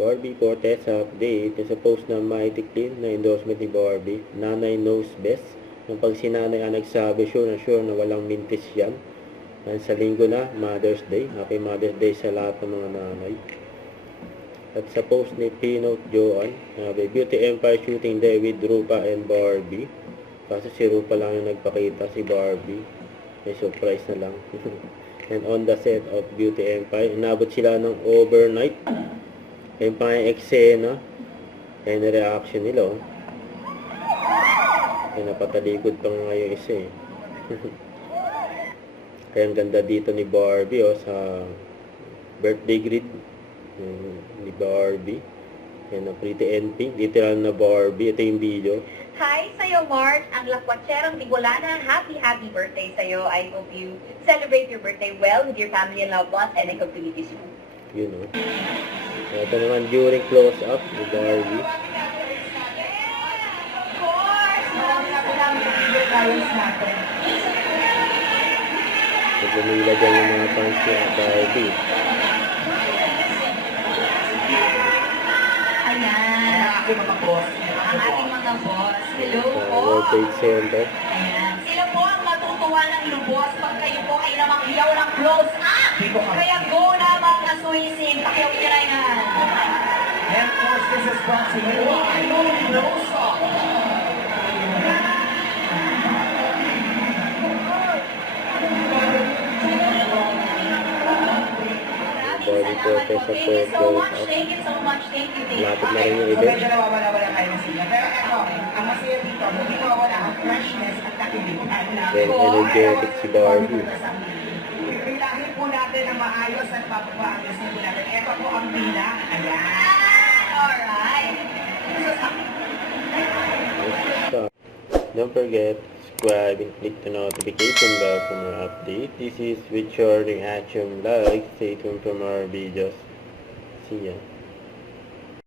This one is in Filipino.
Barbie Cortez update. Yung sa post ng Mighty Clean na endorsement ni Barbie. Nanay knows best. Nung pag si nanay ang nagsabi, sure na walang mintis yan. Sa linggo na, Mother's Day. Happy Mother's Day sa lahat ng mga nanay. At sa post ni Pinot Joan, Beauty Empire shooting day with Rupa and Barbie. Kaso si Rupa lang yung nagpakita, si Barbie. May surprise na lang. And on the set of Beauty Empire, inabot sila ng overnight. Yung pang-eksena. Kaya na-reaction nila, oh. Kaya napatalikod pa nga yung isa, eh. Kaya ang ganda dito ni Barbie, oh, sa birthday greet ni Barbie. Yan, pretty and pink. Literal na Barbie. Ito yung video. Hi sa'yo, Mark. Ang lakwatserong Bicolana. Happy birthday sa'yo. I hope you celebrate your birthday well with your family and loved ones, and I hope to meet you soon. Yun, oh. Ito naman during close-up ni Barbie. Of course! Marami na video clients natin. Naglamila dyan yung mga fans niya, Barbie. Ayan. Ang aking mga boss. Hello po. World Trade Center. Ayan. Sila po ang matutuwa ng lubos pag kayo po ay namanghiyaw ng close-up. Kaya go na mga suisin. Pakiyaw nyo na yan. And of course, this is brought to you by close-up. Barbie Cortez sa Thank you so much. close-up. Thank you so much. Thank you. Lapit na rin yung So event. medyo nawawala kayo ng sinya. Pero eto, ang masaya dito, hindi nawawala ang freshness at kakibigan na. Then energetic si Barbie. Pipilahin po natin ang maayos at papaayos na po natin. Eto po ang pila. Ayan. Alright. Don't forget, subscribe and click the notification bell for more updates. This is with your reaction vlog. Stay tuned for more videos. See ya.